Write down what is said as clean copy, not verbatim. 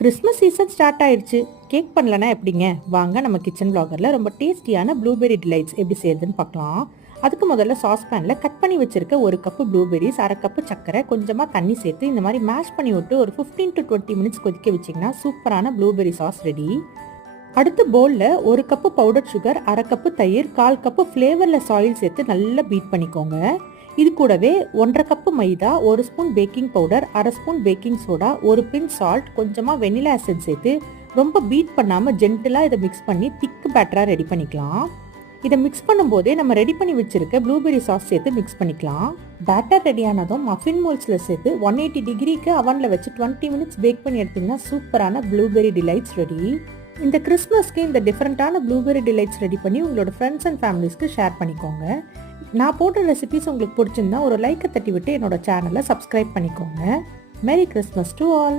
Christmas season start ஆயிடுச்சு. Cake பண்ணலனா எப்படிங்க? வாங்க நம்ம கிச்சன் vloggerல ரொம்ப டேஸ்டியான ப்ளூபெர்ரி டிலைட்ஸ் எப்படி செய்யறதுன்னு பார்க்கலாம். அதுக்கு முதல்ல சாஸ்பேன்ல கட் பண்ணி வச்சிருக்க ஒரு கப்பு ப்ளூபெர்ரிஸ், அரை கப்பு சர்க்கரை, கொஞ்சமா தண்ணி சேர்த்து இந்த மாதிரி மேஷ் பண்ணி விட்டு ஒரு 15 to 20 மினிட்ஸ் கொதிக்க வச்சிங்கன்னா சூப்பரான ப்ளூபெர்ரி சாஸ் ரெடி. அடுத்து பவுலில் ஒரு கப்பு பவுடர் சுகர், அரை கப்பு தயிர், 1/4 கப்பு ஃப்ளேவர்லெஸ் ஆயில் சேர்த்து நல்லா பீட் பண்ணிக்கோங்க. இது கூடவே 1/2 கப்பு மைதா, 1 ஸ்பூன் பேக்கிங் பவுடர், அரை ஸ்பூன் பேக்கிங் சோடா, ஒரு பின் சால்ட், கொஞ்சமாக வெனிலா ஆசிட் சேர்த்து ரொம்ப பீட் பண்ணாமல் ஜென்டிலாக இதை மிக்ஸ் பண்ணி திக்கு பேட்டராக ரெடி பண்ணிக்கலாம். இதை மிக்ஸ் பண்ணும்போதே நம்ம ரெடி பண்ணி வச்சிருக்க ப்ளூபெர்ரி சாஸ் சேர்த்து மிக்ஸ் பண்ணிக்கலாம். பேட்டர் ரெடியானதும் மஃபின் மோல்ஸில் சேர்த்து 180 டிகிரிக்கு அவனில் வச்சு 20 மினிட்ஸ் பேக் பண்ணி எடுத்திங்கன்னா சூப்பரான ப்ளூபெர்ரி டிலைட்ஸ் ரெடி. இந்த கிறிஸ்மஸ்க்கு இந்த டிஃப்ரெண்ட்டான ப்ளூபெர்ரி டிலைட்ஸ் ரெடி பண்ணி உங்களோட ஃப்ரெண்ட்ஸ் அண்ட் ஃபேமிலிஸ்க்கு ஷேர் பண்ணிக்கோங்க. நான் போடுற ரெசிபிஸ் உங்களுக்கு பிடிச்சிருந்தா ஒரு லைக்கை தட்டி விட்டு என்னோட சேனலை சப்ஸ்கிரைப் பண்ணிக்கோங்க. Merry Christmas to all.